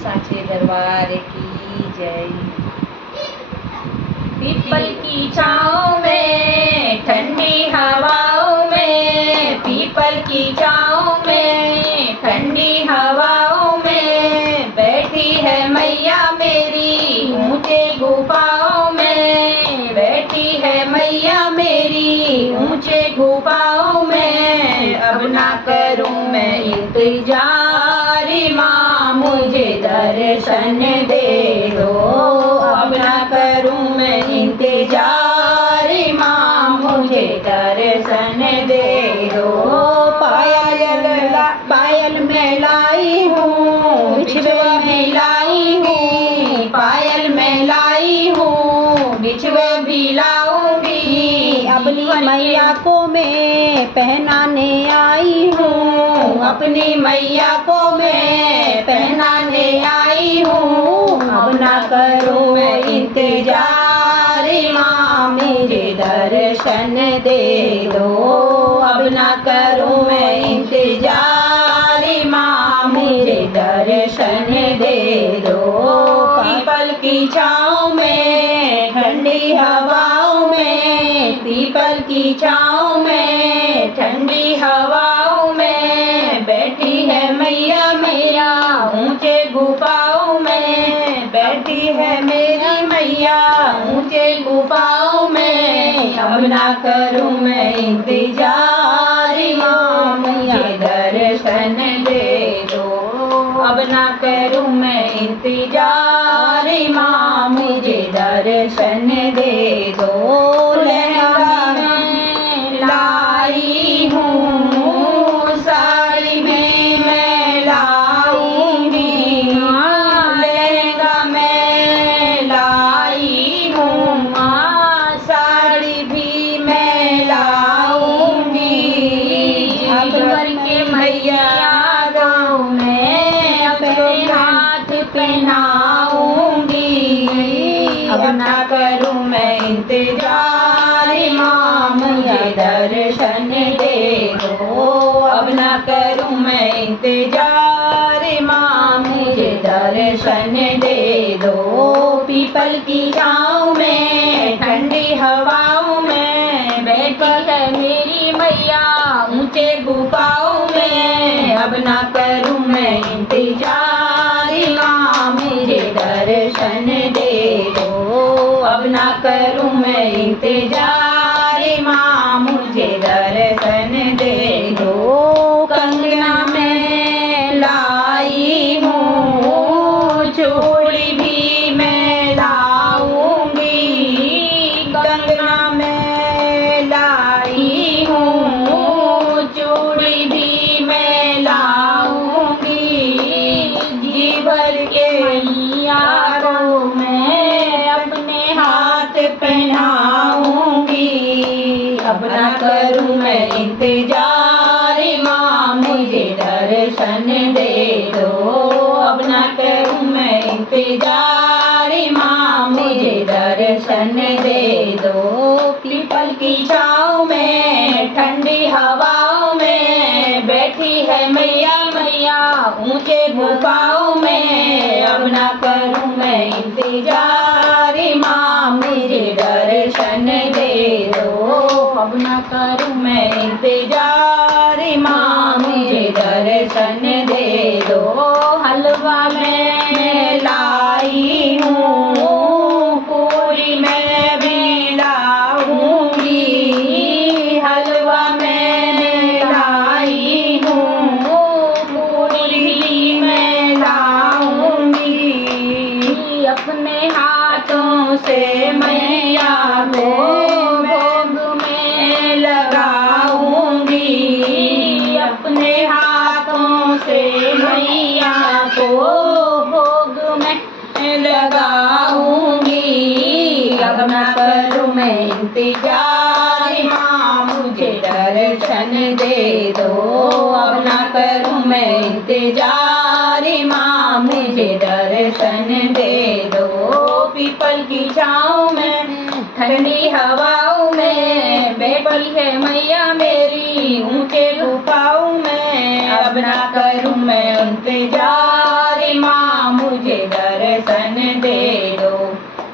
साचे दरबार की जय। पीपल की छाँव में ठंडी हवाओं में, पीपल की छाँव में ठंडी हवाओं में बैठी है मैया मेरी ऊंचे गुफाओं में, बैठी है मैया मेरी ऊंचे गुफाओं में। अब ना करूं मैं इंतजार माँ मुझे दर्शन दे दो, अब ना करूं मैं इंतजार माँ मुझे दर्शन दे दो। पायल में लाई हूँ बिछुए में लाई हूँ, पायल में लाई हूँ बिछुए भी लाऊंगी। अपनी मैया को मैं पहनाने आई हूँ, अपनी मैया को मैं पहनाने आई हूँ। अब ना करूँ मैं इंतजार माँ मुझे दर्शन दे दो, अब ना करूँ मैं इंतजार माँ मुझे दर्शन दे दो। पीपल की छाँव में ठंडी हवाओं में, पीपल की छाँव में ठंडी हवाओं में बैठी है मैया मेरा ऊंचे गुफाओं में, बैठी है मेरी मैया ऊंचे गुफाओं में। अब ना करूं मैं इंतजार माँ मुझे दर्शन दे दो, अब ना करूं मैं इंतजार माँ मुझे दर्शन दे दो। लहंगा में लाई हूँ साड़ी भी मैं लाऊंगी, लहंगा में लाई हूँ साड़ी भी मैं लाऊंगी। भर के मैया दो मैं अपने हाथ पहनाऊंगी। अब ना करूँ मैं इंतजार माँ मुझे दर्शन दे दो, अब ना करूँ मैं इंतजार माँ मुझे दर्शन दे दो। पीपल की छाँव में ठंडी हवाओं में बैठी है मेरी मैया ऊंचे गुफाओं में। अब ना करूँ मैं इंतजार माँ मुझे दर्शन दे दो, अब ना करूँ मैं इंतजार माँ मुझे दर्शन दे दो। कंगना में लाई हूँ चूड़ी भी मैं लाऊंगी, कंगना में लाई हूँ चूड़ी भी मैं लाऊंगी। जी भर के मैया को मैं अपने हाथ पहनाऊंगी। अब ना करूँ मैं इंतजार माँ मुझे दर्शन दे दो, अब ना करूँ मैं इंतजार माँ मुझे दर्शन दे दो। पीपल की छाँव में ठंडी हवाओं में बैठी है मैया मैया ऊंचे गुफाओं में। अब ना करूँ मैं इंतजार माँ मुझे दर्शन दे दो, अब ना करूँ मैं इंतजार माँ मुझे दर्शन दे दो। हलवा मैं लाई हूँ पूरी मैं भी लाऊंगी, हलवा मैं लाई हूँ पूरी भी मैं लाऊंगी। अपने हाथों से मैया को भोग में लगाऊंगी, अपने हाथों से मैया को भोग में लगाऊंगी। अब ना करूँ मैं इंतजार माँ मुझे दर्शन दे दो, अब ना करूँ मैं इंतजार माँ मुझे दर्शन दे दो। पीपल की छाँव में ठंडी हवाओं में बैठी है मैया मेरी ऊंचे गुफाओं में। अब ना करूँ मैं इंतजार माँ मुझे मुझे दर्शन दे